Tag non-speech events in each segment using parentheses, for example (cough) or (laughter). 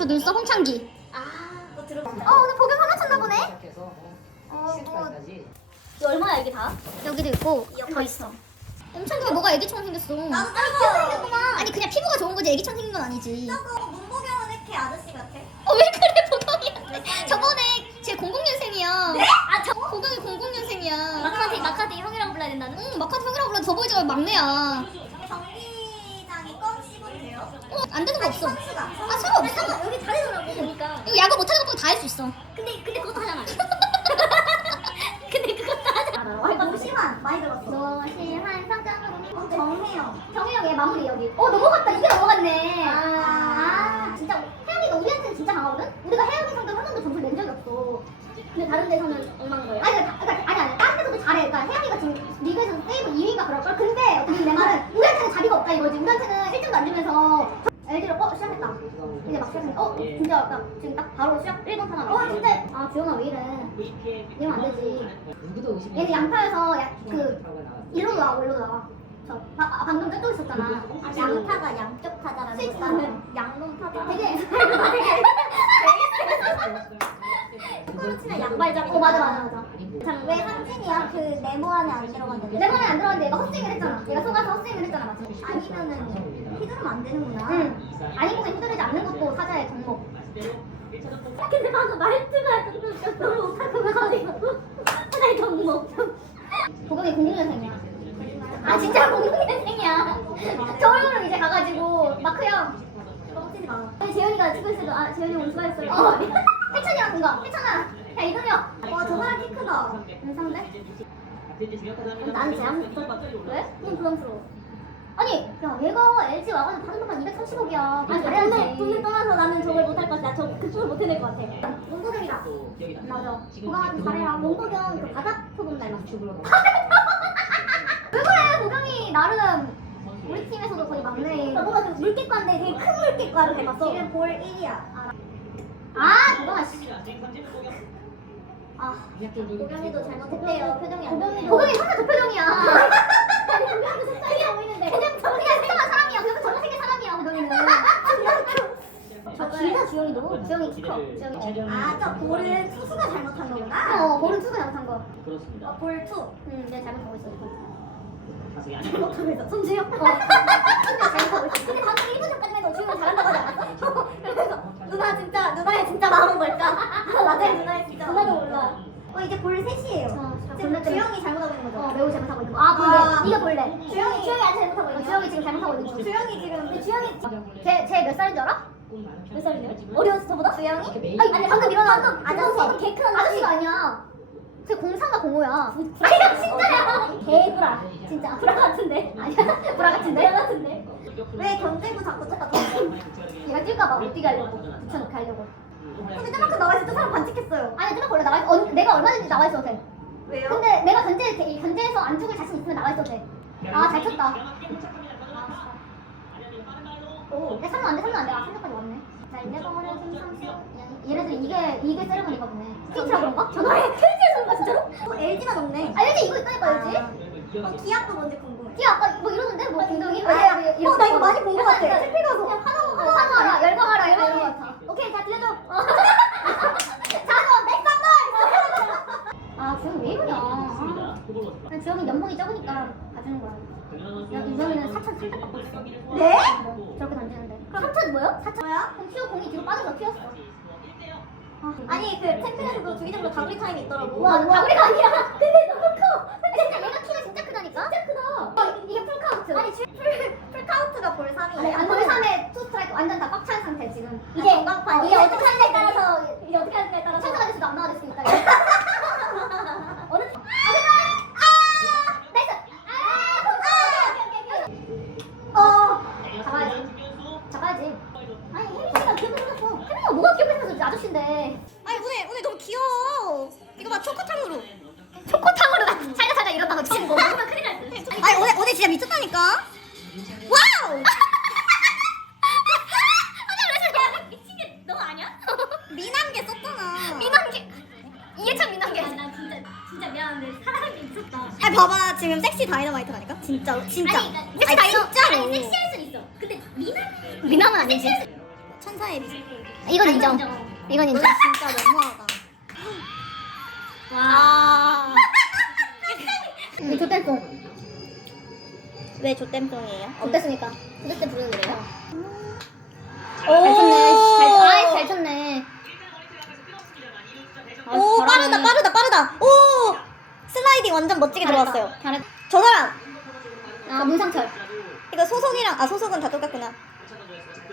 저 눈썹 홍창기. 아또 들어. 어 오늘 복용 하나 쳤나 보네. 뭐 어, 뭐 10살까지 얼마야 이게 다? 여기도 있고 더 있어. 홍창기가 뭐가 애기처럼 생겼어. 나도 따라서 아니 그냥 피부가 좋은 거지 애기처럼 생긴 건 아니지. 저거 문보경은 이렇게 아저씨 같아. 어 왜 그래 보경이한테. 저번에 제 00년생이야. 네? 아 저. 보경이 00년생이야. 마카티 마카티 형이라고 불러야 된다는? 응 마카트 형이라고 불러 저보이 저 막내야. 경기장이 껌 씹어도 돼요? 어 안 되는 거 없어. 선수가. 아 상관없어. 여기 잘해더라고 보니까. 이거 야구 못하는 것보다 다 할 수 있어. 근데 근데 그것도 하잖아. (laughs) 근데 그것도 하잖아. 아, 나 노심한 많이 들었어. 노실한 상장으로. 어, 정혜영. 정혜영 얘 마무리 여기. 어 넘어갔다 이게 어 시작했다. 이제 막 시작했네. 어 진짜 딱 지금 딱 바로 시작 1번 타나. 어 진짜 아 주영아 왜 이래? 이러면 안 되지. 누구도 얘는 양파여서 야, 그그 일로 나와 일로 나와. 저 바, 아, 방금 저쪽 있었잖아. 아, 양타가 양쪽 타자라는 스위치 거. 나는 양놈 타자. 되게 (laughs) 축 치면 양발잡이. 어 맞아 맞아 맞아. 왜 상진이야? 그 네모 안에 안 들어갔는데. 내 말에 안 들어갔는데 얘가 헛스윙을 했잖아. 얘가 속아서 헛스윙을 했잖아 맞지? 아니면은 휘두르면 안 되는구나. 응. 아니면 휘두르지 않는 것도 사자의 덕목. 근데 방금 말투가 좀 너무 것 같아서 하나의 덕목. 보경이 00년생이야. 아 진짜 00년생이야. 저 얼굴은 이제 가가지고 마크 형. 뻥치지 마. 재현이가 찍고 있어도 아 재현이 오늘 수고했어요. 어. 해찬아. 야 이동혁. 와, 저 사람 키 크다. 인상대? 난 제안 붙었거든. 왜? 너무 부담스러워. 아니 야 얘가 LG 와가지고 받은 돈만 230억이야. 아니, 돈을. 돈을 떠나서 나는 저걸 못할 것이다. 저 그쪽을 못 해낼 것 같아. 문보경이다. 맞아. 좀 잘해라. 문보경 그 바닥 표본 닮았어. (laughs) 왜 그래 보경이 나름 우리 팀에서도 거의 막내. 나 뭔가 그 물개과인데 되게 큰 물개과를 닮았어. 지금 볼 1이야. 아 보경아 씨. 아 고경이도 잘 못했대요. 표정이 안 좋네요. 보경이 항상 저 표정이야. 그냥 저 그냥 생각한 사람이야. 그냥 저런 생긴 사람이야 보경이는. 저 길다. 주영이 키 커. 주영이. 아, 저 볼을 투수가 잘못한 거구나. 어 볼은 투가 잘못한 거. 그렇습니다. 어, 볼 투. 응 내가 잘못하고 있어. 다섯이 못하면서 손주영. 어. 내가 잘못하고 있어. 근데 방금 1분 전까지만 해도 주영이 잘한다고 하지 않았어? 누나 진짜 누나의 진짜 마음은 뭘까? (laughs) 나중에 누나의 진짜 누나도 몰라. 어 이제 볼 셋이에요. 어, 지금 볼넷 주영이 잘못하고 있는 어 거죠? 매우 잘못하고 있는 거. 아 볼래. 아. 네가 볼래. 주영이 주영이 안 잘못하고 어, 있는 주영이 지금 잘못하고 있는 거. 주영이 지금 근데 주영이 쟤쟤몇 살인 줄 알아? 몇 살이냐? 어려웠어 저보다? 주영이? 아니, 아니 방금 일어난 거 아저씨 개큰 아저씨 아저씨가 아니야. 쟤 03가 05야. 아니야 진짜야 개구라 진짜 구라 같은데 아니야 보라 같은데? 구라 같은데 왜 경쟁부 자꾸 찾아 얘가 뛸까봐 못 뛰게 하려고 붙여놓게 하려고. 근데 저만큼 나와 있을 때 사람 반칙했어요 아니 뜨면 원래 나와 있, 어, 내가 얼마든지 나와 있어도 돼. 왜요? 근데 내가 견제 이 견제에서 안 죽을 자신 있으면 나와 있어도 돼. 아잘 쳤다. 오 야 3루 안 돼 3루 안 돼. 아 3루까지 왔네. 자 이제 버려 김상수. 얘네들 이게 이게 세레머니가 보네. 스위치라 그런가? 전화해. 스위치에서 그런가 진짜로? 어, LG가 높네 아 LG 이거 있다니까 LG. 어, 기압도 뭔지 궁금해 띠 아까 뭐 이러는데 뭐 김동희? 아, 야. 어, 나 이거 많이 본것 같아. 택배 가서. 그냥 환호 환호 환호하라 열광하라 이런 이런 거 같아. 오케이 다 들려줘. (laughs) 자서 맥선걸. 아 주영이 왜 이러냐. 아. 주영이 연봉이 적으니까 봐주는 거야. 야 유정이는 4천 살짝 받고 있어. 네? 뭐, 저렇게 던지는데. 4천 뭐요? 4천. 뭐야? 그럼 튀어 공이 뒤로 빠져서 튀었어. 아, 아니 그 챔피언에서도 주기적으로 다구리 타임이 있더라고 와, 다구리가 아니야. 근데 너무 커. 진짜 얘가 키가 진짜 크다니까. 진짜 크다. 어, 이게 풀 카운트. 아니 줄- 풀, 풀카운트가 볼 3이 아니, 안 볼 3에 투 스트라이크 완전 다 꽉찬 상태 지금. 이제 이제 건강판 어, 이게 어떻게 하느냐에 따라서 이게 어떻게 하느냐에 따라서 천사가 될 수도 안 나와 될 수도 있다. 어느? 아, 제발. 아, 나이스. 아, 오케이, 오케이, 오케이. 어, 잡아야지. 잡아야지. 아니 혜민이가 기억이 생겼어. 혜민이가 뭐가 기억이 생겼어? 아저씨인데. 아니 오늘 오늘 너무 귀여워 이거 봐 초코탕으로 초코탕으로 나 살다 살다 이러다가 지금 뭐 먹으면 큰일 날 듯. 아니 오늘 오늘 진짜 미쳤다니까 와우 (laughs) 미치겠. 너 아니야? (laughs) 미남계 썼잖아 민원계. 이해찬 민원계. 나 진짜 진짜 미안한데 사랑이 있었다 아니 봐봐 지금 섹시 다이너마이트라니까 진짜로 진짜 아니, 그러니까 섹시 다이너. 진짜로 아니 섹시할 순 있어. 근데 미남. 미남은 아니지 천사 스타일이. 이건 인정. 이건 인정. 진짜 너무하다. 와. 이 조땜송. 왜 조땜송이에요? 어땠습니까? 그때 부르는 노래요? 잘 쳤네. 잘, 아이, 잘 쳤네. 아, 오 잘하네. 빠르다 빠르다 빠르다. 오 슬라이딩 완전 멋지게 잘했다. 들어갔어요. 잘했. 저 사람 아 문상철. 이거 소속이랑 아 소속은 다 똑같구나.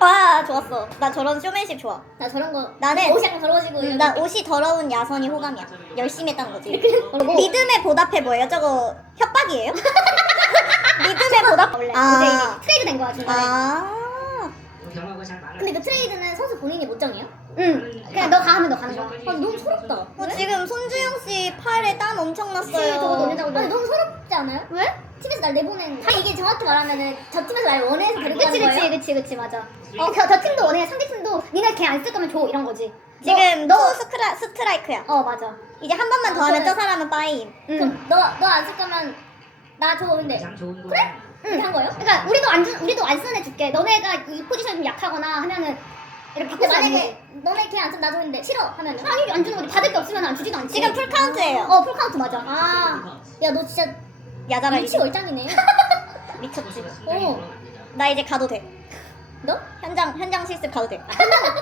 와 좋았어. 나 저런 쇼맨십 좋아. 나 저런 거. 나는 옷이 약간 더러워지고. 음, 나 옷이 더러운 야선이 호감이야. 열심히 했다는 거지. 그리고 믿음에 보답해 뭐예요? 저거 협박이에요? (laughs) 믿음에 보답 원래 아. 오제이는 트레이드 된 거야 중간에. 아. 근데 그 트레이드는 선수 본인이 못 정해요? 응. 그냥 너가 하면 너 가는 거야. 아 너무 서럽다. 어, 지금 손주영 씨 팔에 땀 엄청 났어요. 저거 아니 너무 서럽지 않아요? 왜? 팀에서 날 내보낸. 아 이게 정확히 말하면은 저 팀에서 날 원해서 데리고 가는 거예요? 그치 그치 그치 맞아. 어, 저, 저 팀도 원해 상대 팀도 니네 걔 안 쓸 거면 줘 이런 거지. 지금 너, 스크라, 스트라이크야. 어 맞아. 이제 한 번만 더 어, 하면. 저 사람은 빠임. 응. 그럼 너 너 안 쓸 거면 나 줘 근데. 거. 그래? 응. 한 거예요? 그러니까 우리도 안 주, 우리도 안 쓰는 애 줄게. 너네가 이 포지션이 좀 약하거나 하면은 이렇게 바꿔 만약에 너네 걔 안 쓰면 나 주는데 싫어 하면은 아니 안 주는 거지. 받을 게 없으면 안 주지도 않지. 지금 풀카운트예요. 어 풀카운트 맞아. 아. 야 너 진짜 야자라 일치 월장이네. (laughs) 미쳤지. 어. 나 이제 가도 돼. 너? 현장 현장 실습 가도 돼.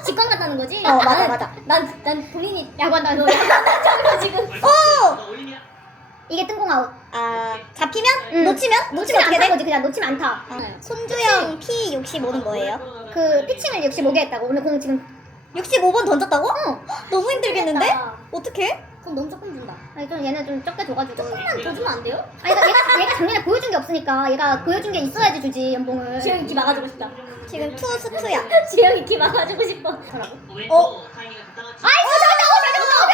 직관 갔다는 거지? 어, 맞아, 나는- 맞아. 난, 난 본인이 야구한다. 너 야구한다. (laughs) 지금. 오! 이게 뜬공 아웃. 아 잡히면 응. 놓치면 놓치면 놓치면 안 어떻게 탄 돼? 거지. 그냥 놓치면 안 타. 아, 손주영 P 65는 뭐예요? 그 피칭을 65개 했다고. 오늘 공 지금. 65번 던졌다고? 어. 너무 힘들겠는데? 어떻게? 그럼 너무 조금 준다. 아니 좀 얘는 좀 적게 줘가지고. 조금만 더 주면 안 돼요? 어, 아니 그러니까 얘가 얘가 작년에 보여준 게 없으니까 얘가 보여준 게 있어야지 주지 연봉을. 지영이 키 막아주고 싶다. 지금 투 스투야. (laughs) 지영이 키 막아주고 싶어. 저라고? 어? 갖다가 아이고 잘했다. 오, 잘 잡았다.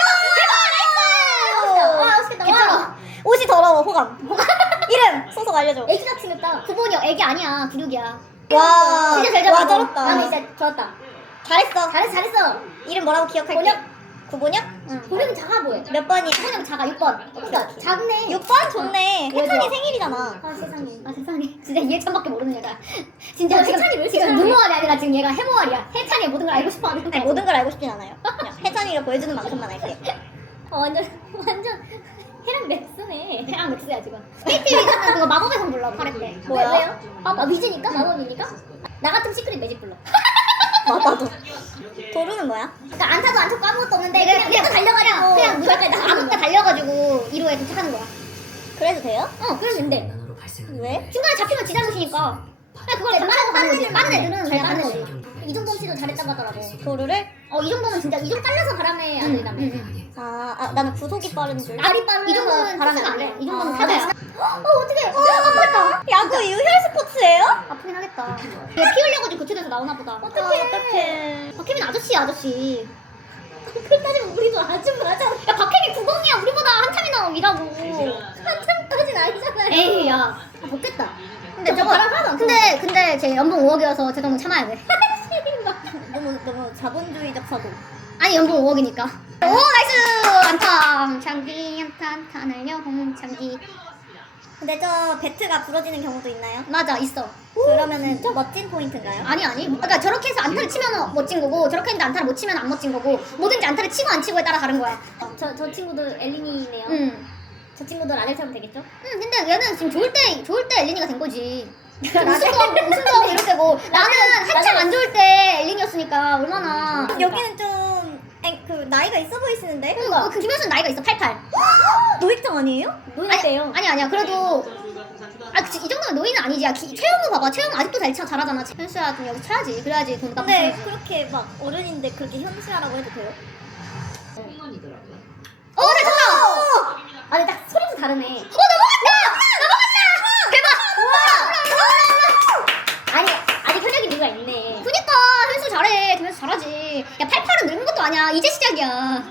대박. 와 맛있겠다. 괜찮아. 옷이 더러워 호감. (laughs) 이름 소속 알려줘. 애기같이 생겼다. 9번이요. 애기 아니야. 96이야. 와. 진짜 잘 잡았다. 와 쩔었다. 나는 진짜 좋았다. 잘했어. 잘했어 잘했어. 이름 뭐라고 기억할게. 번역. 구본혁? 응. 본인은 작아 보여. 몇 번이야? 본인은 작아 6번. 그러니까 작네. 6번 좋네. 어. 혜찬이 생일이잖아. 아 세상에. 아 세상에. (laughs) 진짜 이해찬밖에 모르는 얘가. (laughs) 진짜 어, 지금 혜찬이 왜 지금? 누모알이 아니라 지금 얘가 해모알이야. 혜찬이 모든 걸 알고 싶어하는 아니, 모든 걸 알고 싶진 않아요. 그냥 혜찬이가 보여주는 만큼만 알게. (laughs) 어, 완전 완전 해랑 맥스네. 해랑 맥스야 지금. 스테이트 위즈는 그거 마법의 성 불러. 팔했대. 뭐야? 왜, 왜요? 아, 아 위즈니까 마법이니까. 나 같은 시크릿 매직 불러. 맞아도. 도루는 뭐야? 그러니까 안 타도 안 쳤고 아무것도 없는데 그냥 그냥 달려가지고 그냥 무작정 아무 때 달려가지고 1호에 도착하는 거야. 그래도 돼요? 어, 그래도 된대. 난으로 발생하는 왜? 중간에 잡히면 지잘못이니까. 그냥 그걸 빠르고 가는 거지. 빠른 애들은 그냥 가는 거지. 이정범 씨도 잘했다고 하더라고. 도루를? 어, 이 정도면 진짜 이 정도 빨라서 바람에 안 들다며. 아, 아 나는 구속이 빠른 줄. 날이 빠르면 이 정도는 바람에 안 돼. 이 정도는 아. 타자야. 어, 어떡해. 어, 아팠다. 야구 유혈 스포츠예요? 아프긴 하겠다. 얘 피 흘려가지고 교체돼서 나오나 보다. 어떡해. 어떡해. 박혜민 아저씨야, 아저씨. 그렇게 따지면 우리도 아줌마잖아. 야, 박혜민 90이야. 우리보다 한참이나 위라고. 한참까지는 아니잖아요. 에이, 야. 아, 못됐다. 근데 저거, 근데, 근데 제 연봉 5억이어서 제 정도 참아야 돼. (laughs) 너무 너무 자본주의적 사고. 아니, 연봉 5억이니까. 오, 나이스! 안타. 장기, 안타, 안타, 날려, 홍장기. 근데 저 배트가 부러지는 경우도 있나요? 맞아, 있어. 그러면은 저 멋진 포인트인가요? 아니 아니 그러니까 저렇게 해서 안타를 치면 멋진 거고 저렇게 했는데 안타를 못 치면 안 멋진 거고 뭐든지 안타를 치고 안 치고에 따라 다른 거야 저, 저 친구도 엘린이네요. 응. 저 친구도 라델처럼 되겠죠? 응 근데 얘는 지금 좋을 때 좋을 때 엘린이가 된 거지 (laughs) 우승도 하고 우승도 하고 이럴 때고 나는 한참 안 좋을 때 엘린이었으니까 얼마나 여기는 좀 나이가 있어 보이시는데? 그러니까 그 김현수는 나이가 있어. 88 (gasps) 노익정 아니에요? 노예대요. 아니 아니야 그래도 아 그치 이 정도면 노인은 아니지. 야 기, 최영우 봐봐. 최영우 아직도 잘 쳐, 잘하잖아. 현수야 좀 여기 쳐야지. 그래야지 돈수 근데 그렇게 막 어른인데 그렇게 현시하라고 해도 돼요? 어잘 쳤다! 아, 근데 딱 소리도 다르네. 어넘어갔다 넘어갔다 대박 아니, 아직 현역이 누가 있네. 그니까 현수 잘하지 야 88은 늙은 것도 아니야 이제 시작이야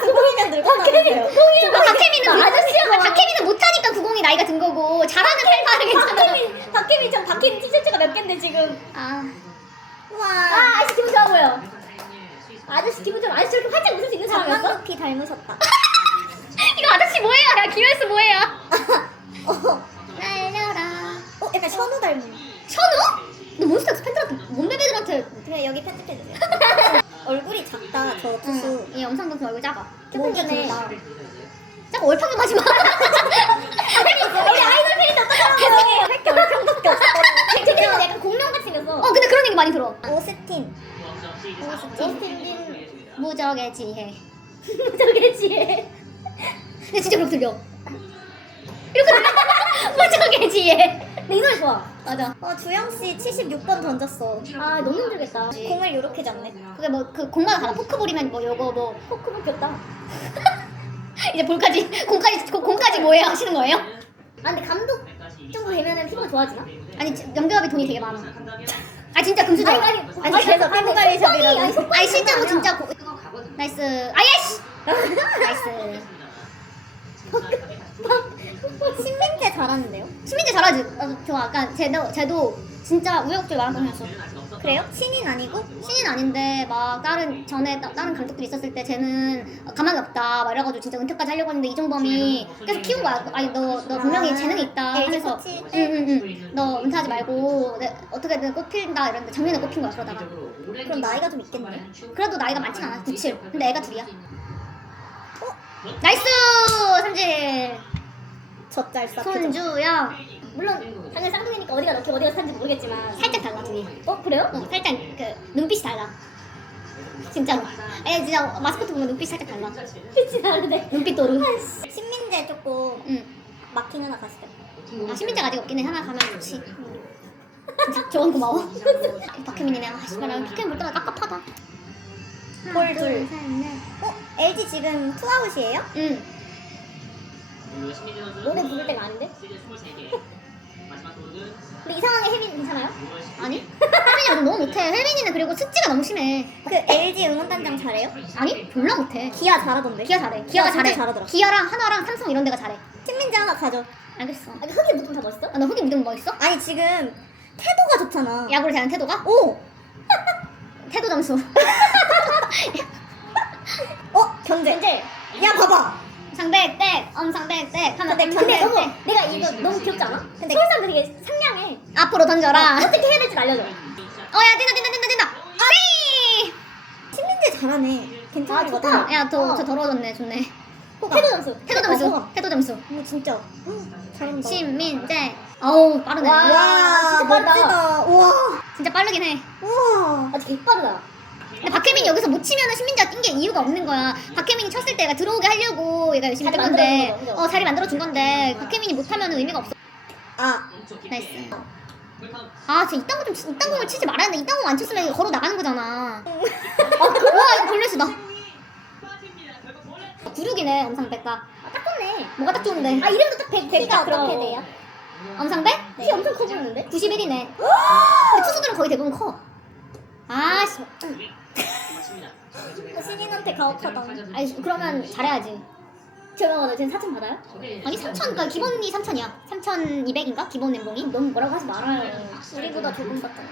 구공이면 늙어나는데요. 아, 박혜민은 나 아저씨야. 아, 박혜민은 못하니까 90이 나이가 든 거고 잘하는 88은 괜찮아 박혜민, 박혜민, 전 박혜민 티셔츠가 몇 갠데 지금. 아 와. 아, 아저씨 기분 좋아 보여. 아저씨 기분 좋아. 아저씨 저렇게 활짝 웃을 수 있는 사람이었어? 장난높이 닮으셨다. (laughs) 이거 아저씨 뭐예요 야 김현수 뭐예요 (laughs) 어, 날려라 어, 약간 션우 닮은. 현우? 너 몬스타엑스 팬들한테 몸베베들한테 그래 여기 편집해주세요. (laughs) 얼굴이 작다 저 투수. 이 영상 동수 얼굴 작아. 목이 기본적으로 길다. 자꾸 얼평좀 하지 마. (laughs) 우리 아이돌 어떡하라고. 죄송해요. 할게 얼평밖에 없어. (laughs) 근데 약간 공룡같이 생겼어. 어 근데 그런 얘기 많이 들어. 오스틴. 오스틴 무적의 지혜. 무적의 지혜. 근데 진짜 그렇게 들려. 이렇게 들려. 무적의 지혜. 근데 이 노래 좋아. 맞아. 어 주영 씨 76번 던졌어. 아 너무 힘들겠다. 공을 이렇게 잡네. 그게 뭐 그 공마다 달라. 포크볼이면 뭐 요거 뭐 포크볼 귀엽다. (laughs) 이제 볼까지 공까지 공- 공까지 뭐예요 하시는 거예요? 아 근데 감독 정도 되면은 피부가 좋아지나? 아니 지- 연결합이 돈이 되게 많아. 아 진짜 금수저. 아니 아니 아니, 그래서 피부 관리 샵이라고. 아니 속박이 아니 실제로 아니야. 진짜 고. 나이스. 아예씨. (laughs) 나이스. 신민재 잘하는데요? 신민재 잘하지. 어, 좋아. 약간 쟤도 쟤도 진짜 우여곡절 많았던 편이었어. 그래요? 신인 아니고? 신인 아닌데 막 다른 전에 따- 다른 감독들이 있었을 때 쟤는 가망이 없다 막 이래가지고 진짜 은퇴까지 하려고 했는데 이종범이 계속 키운 거야. 아니 너 너 분명히 아, 재능이 있다 LG 하면서 응응응 너 은퇴하지 말고 내, 어떻게든 꽃핀다 이랬는데 작년에 꽃핀 거야 그러다가 그럼 나이가 좀 있겠네. 그래도 나이가 많진 않아 97 근데 애가 둘이야 나이스 삼진 젖잘 싹. 손주영 물론 당연히 쌍둥이니까 어디가 넣기 어디가 산지 모르겠지만 살짝 달라 둘이 어 그래요? 응, 살짝 그 눈빛이 달라 진짜로 애 진짜 마스코트 보면 눈빛이 살짝 달라 빛이 다르네. 눈빛 도루 신민재 조금 응. 마킹 하나 가시죠. 아, 신민재가 아직 없긴 해. 하나 가면 좋지. 진짜 조언 고마워. (laughs) 박혜민이네. 아, 씨발, 나 피켓 볼 때마다 깝깝하다. 볼 둘. 셋, 넷. 어? LG 지금 투아웃이에요? 응. 노래 부를 때가 아닌데? 근데 이상하게 혜민 괜찮아요? 아니? (laughs) 혜민이 오늘 너무 못해. 혜민이는 그리고 숙지가 너무 심해. 그 LG 응원단장 잘해요? 아니? 졸라 못해. 기아 잘하던데. 기아 잘해. 기아가 진짜 잘해. 잘하더라. 기아랑 하나랑 삼성 이런 데가 잘해. 신민재 하나 가져. 알겠어. 아, 그 흙이 묻으면 다 멋있어? 아, 너 흑이 묻은 거 있어? 아니 지금 태도가 좋잖아. 야구를 대한 태도가? 오! (laughs) 태도 점수. (laughs) 어? 견제. 이제 야 봐봐. 상백 땡. 엄상백 땡. 하면 근데 근데 너무 땡. 내가 이거 너무 귀엽지 않아? 근데 서울 사람들 되게 상냥해. 앞으로 던져라. 어떻게 해야 될지 알려줘. 어, 야, 뛴다, 뛴다, 뛴다, 뛴다. 잘하네. 괜찮은 아, 것 좋다. 같아. 야, 더, 어. 저 더러워졌네. 좋네. 호감. 태도 점수. 태도 점수. 어, 태도 점수. 어, 진짜. 잘한다. 신민재. 어우 빠르네. 와. 와, 진짜 빠르다. 멋지다. 우와. 진짜 빠르긴 해. 우와. 아 되게 빠르다. 근데 박혜민이 여기서 못 치면은 신민재가 뛴게 이유가 없는 거야. 박혜민이 쳤을 때 얘가 들어오게 하려고 얘가 열심히 자리 뛴 건데. 만들어준 거죠, 그죠? 어 자리 만들어 준 건데 박혜민이 못하면은 의미가 없어. 아, 나이스. 아, 쟤 이딴 거좀 이딴 공을 치지 말아야 돼. 이딴 공 안 쳤으면 이거 걸어 나가는 거잖아. 아, 와 이거 걸렸어 나. 구륙이네 엄상 백가. 아, 딱 좋네. 뭐가 딱 좋은데? 아 이름도 딱 100, 100 키가. 어떻게 돼요? 엄상 백? 키 엄청 커 보이는데? 91이네. 근데 투수들은 거의 대부분 커. 아, 씨. 신인한테 가혹하다. 아니 그러면 잘해야지. 제가 받아요. 쟤는 4천 받아요? 아니 3천, 그러니까 기본이 3천이야. 3,200인가? 기본 연봉이? 너무 뭐라고 하지 말아요. 우리보다 조금 받잖아.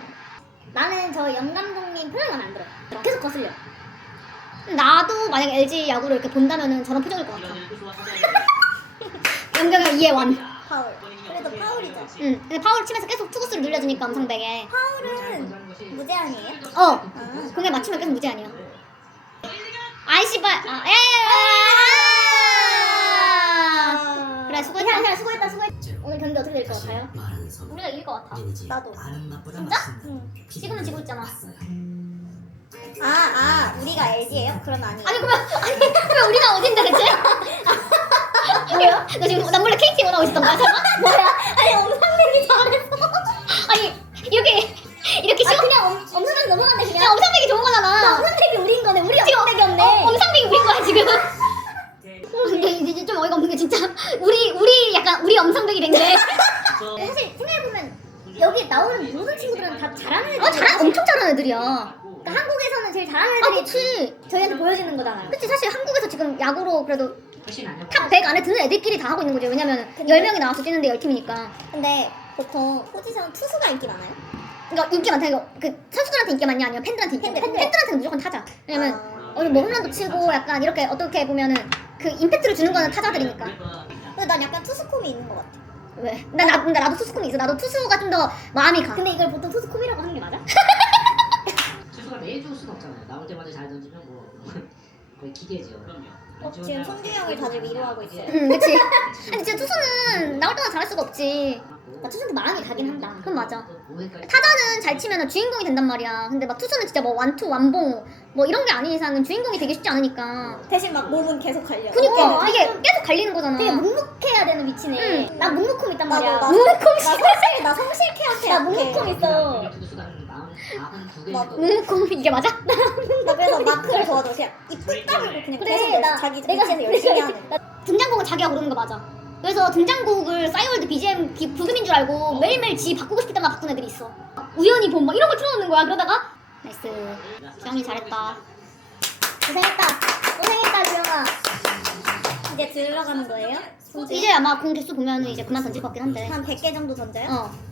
나는 저 영감독님 표정 마음에 안 들어. 계속 거슬려. 나도 만약에 LG 야구를 이렇게 본다면은 저런 표정일 것 같아. 연경을 이해완. 파울. 응. 근데 파울 치면서 계속 투구수를 늘려주니까 엄상백에. 파울은 무제한이에요? 어. 아. 그게 맞추면 계속 무제한이야. 아이 씨발. 아, 에. 아. 그래 수고했다. 그냥 그냥 수고했다 수고했다. 오늘 경기 어떻게 될 것 같아요? 우리가 이길 것 같아. 나도. 진짜? 응. 지금은 지고 있잖아. 아, 아, 우리가 LG예요? 그럼 아니에요. 아니 그러면 아니 그러면 우리가 어딘데 대체? (laughs) 뭐야? 너 지금 난 몰래 KT 원하고 있었던 거야? 설마? (laughs) 뭐야? 아니 엄상백이 잘했어. 아니 이렇게 이렇게 아 쉬워? 그냥 엄, 엄상백이 넘어간대 야 그냥. 엄상백이 좋은 거잖아. 엄상백이 우린 거네. 우리 지금 엄상백이 없네. 어, 엄상백이 우린 거야 지금. (laughs) 어, 근데 이제 좀 어이가 없는 게 진짜 우리 우리 약간 우리 엄상백이 된 게. (laughs) 사실 생각해보면 여기 나오는 모든 친구들은 다 잘하는 애들. 어 잘한 엄청 잘하는 애들이야. 그러니까 한국에서는 제일 잘하는 아 애들이 그치. 저희한테 보여지는 거잖아요. 그치 사실 한국에서 지금 야구로 그래도 탑100 안에 드는 애들끼리 다 하고 있는 거죠. 왜냐면 10명이 나와서 뛰는데 10팀이니까. 근데 보통 포지션 투수가 인기 많아요? 그러니까 인기 많다. 이거 그 선수들한테 인기 많냐 아니면 팬들한테 인기 많냐? 팬들, 팬들한테는 무조건 타자. 왜냐면 아. 어, 뭐 홈런도 치고 약간 이렇게 어떻게 보면은 그 임팩트를 주는 거는 타자들이니까. 근데 난 약간 투수콤이 있는 것 같아. 왜? 나, 나, 나 나도 투수 꿈이 있어. 나도 투수가 좀 더 마음이 가. 근데 이걸 보통 투수 콤이라고 하는 게 맞아? (laughs) 투수가 매일 줄 수는 없잖아요. 나올 때마다 잘 던지면 뭐 거의 기계죠. 어, 지금 손주영을 다들 위로하고 있어요. 응, 그치. 근데 진짜 투수는 나올 때마다 잘할 수가 없지. 나 투수한테 마음이 가긴 한다. 그건 맞아. 타자 타자는 잘 치면 주인공이 된단 말이야. 근데 막 투수는 진짜 뭐 완투, 완봉 뭐 이런 게 아닌 이상은 주인공이 되기 쉽지 않으니까. 대신 막 몸은 계속 갈려. 그니까 어, 이게 계속 갈리는 거잖아. 되게 묵묵해야 되는 위치네. 응. 나 묵묵콤 있단 말이야. 나 묵묵콤 나 성실 나 성실케한테 나. 묵묵콤 있어. 투수가 마음 마음 두 나도. 개. 묵묵 이게 맞아? 나 그래서 마크를 도와줘. 그냥 입 끝 다물고 그냥 그래, 계속 나- 자기 내가 자기 열심히 하는. 등장곡을 자기가 고르는 거 맞아. 그래서 등장곡을 싸이월드 BGM 기- 부금인 줄 알고 매일매일 지 바꾸고 싶을 때마다 바꾼 애들이 있어. 우연히 본 막 이런 걸 틀어놓는 거야. 그러다가 나이스. 지영이 잘했다. 고생했다. 고생했다, 주영아. 이제 들어가는 거예요? 이제 아마 공 개수 보면은 이제 그만 던질 것 같긴 한데. 한 100개 정도 던져요? 어.